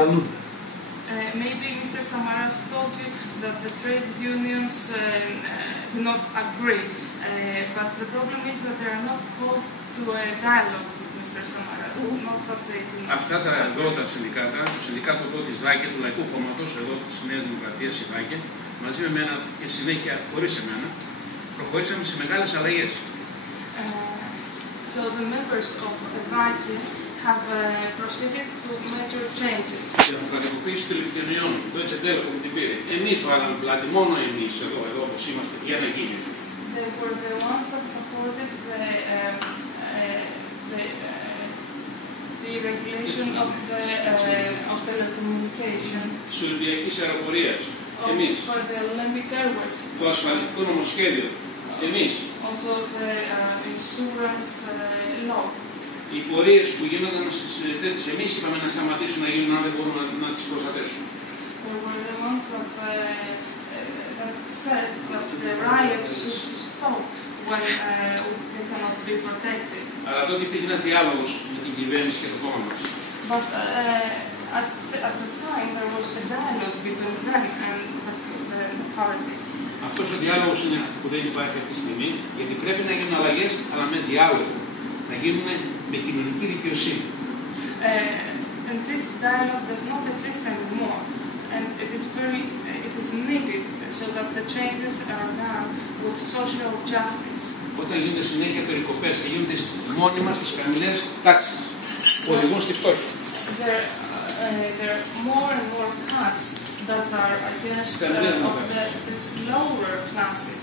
επικαλούνται. Maybe Mr. Samaras told you that the trade unions do not agree, but the problem is that they are not called to a dialogue with Mr. Samaras. Not that they do not. Αυτά τα πρώτα συνδικάτα, το συνδικάτο εδώ της ΔΑΚΕ, του Λαϊκού Κόμματος, εδώ της Νέας Δημοκρατίας, η ΔΑΚΕ, μαζί με μένα και συνέχεια χωρίς εμένα, προχωρήσαμε σε μεγάλες αλλαγές. So the members of ΔΑΚΕ have proceeded to major changes. Η δημοκρατικοποίηση των τηλεπικοινωνιών, το Deutsche Telekom την πήρε. Εμείς βάλαμε πλάτη, μόνο εμείς εδώ όπως είμαστε, για να γίνει. They were the ones that supported the regulation of telecommunication. Της Ολυμπιακής Αεροπορίας. Εμείς. For the Olympic Airways. Το ασφαλιστικό νομοσχέδιο. Εμείς. Also the insurance law. Οι πορείες που γίνονταν στις τέτοιες, εμείς είπαμε να σταματήσουν να γίνουν αν δεν μπορούμε να τις προστατεύσουμε. They were the ones that said that the riots should stop when they cannot be protected. Αλλά τότε υπήρχε ένας διάλογος με την κυβέρνηση και το κόμμα μας. But at the time there was a dialogue between them and the party. Αυτός ο διάλογος είναι αυτό που δεν υπάρχει αυτή τη στιγμή, γιατί πρέπει να γίνουν αλλαγές, αλλά με διάλογο. Να γίνουν με κοινωνική δικαιοσύνη. And this dialogue does not exist anymore, and it is needed so that the changes are done with social justice. Όταν γίνονται συνέχεια περικοπές και γίνονται μόνιμα στις χαμηλές τάξεις, που οδηγούν στη φτώχεια. There are more and more cuts that are against the lower classes.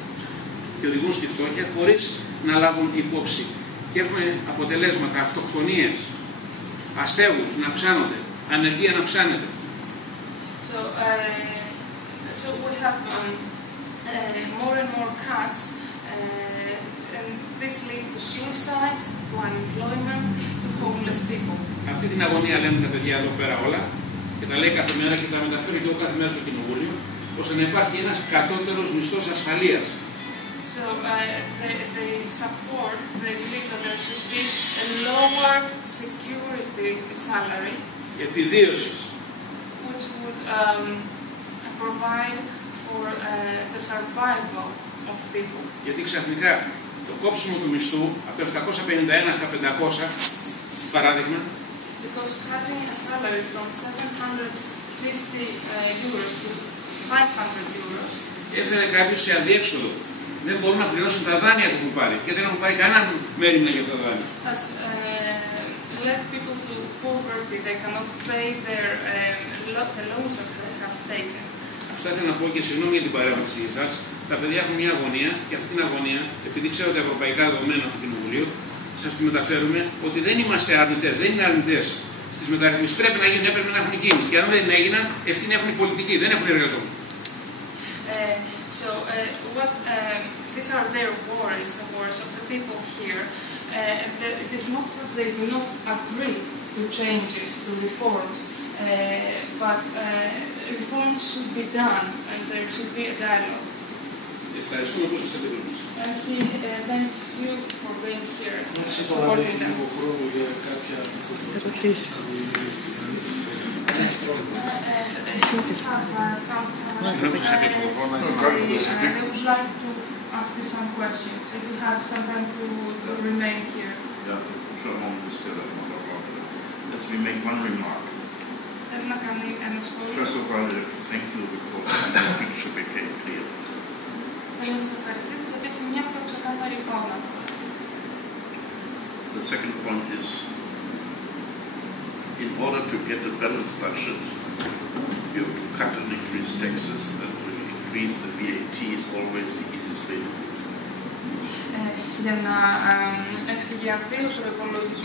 Και οδηγούν στη φτώχεια χωρίς να λάβουν υπόψη. Και έχουμε αποτελέσματα, αυτοκτονίες, αστέγους να αυξάνονται, ανεργία να αυξάνεται. So we have more and more cuts, and this leads to suicide, to unemployment, to homeless people. Αυτή την αγωνία λέμε τα παιδιά εδώ πέρα όλα και τα λέει κάθε μέρα και τα μεταφέρει και εγώ κάθε μέρα στο κοινοβούλιο, ώστε να υπάρχει ένας κατώτερος μισθός ασφαλείας. So they support, they believe that there should be a lower security salary, Επιβίωσης. which would provide for the survival of people. Γιατί ξαφνικά το κόψιμο του μισθού από το 751 στα 500, παράδειγμα, Because cutting a salary from 750 euros to 500 euros έφερε κάποιους σε αδιέξοδο. Δεν μπορούν να πληρώσουν τα δάνεια που έχουν πάρει και δεν έχουν πάρει κανένα μέρημνα για τα δάνεια. has led people to poverty. They cannot pay the loans that they have taken. Αυτό ήθελα να πω και συγγνώμη για την παρέμβαση σας. Τα παιδιά έχουν μια αγωνία και αυτή την αγωνία, επειδή ξέρω τα ευρωπαϊκά δεδομένα του Κοινοβουλίου, σας τη μεταφέρουμε ότι δεν είμαστε αρνητές, δεν είναι αρνητές. Στις μεταρρυθμίσεις πρέπει να γίνουν, έπρεπε να έχουν γίνει. Και αν δεν έγιναν, ευθύνη έχουν οι πολιτικοί, δεν έχουν οι εργαζόμενοι. These are their worries, the worries of the people here. It is not that they do not agree to changes, to reforms, but reforms should be done and there should be a dialogue. Ευχαριστούμε που σας επιλέγουμε. And thank you for being here. Έτσι παραδέχει λίγο χρόνο για κάποια ερωτήσεις. Συγγνώμη, σας έπαιξε το χρόνο. I would like to ask you some questions. If you have some time to remain here. Let's make one remark. First of all, thank you because the picture became clear. The second point is, in order to get a balanced budget, you have to cut and increase taxes, and to increase the VAT is always the easiest way to do it. Για να εξηγιανθεί ο προϋπολογισμός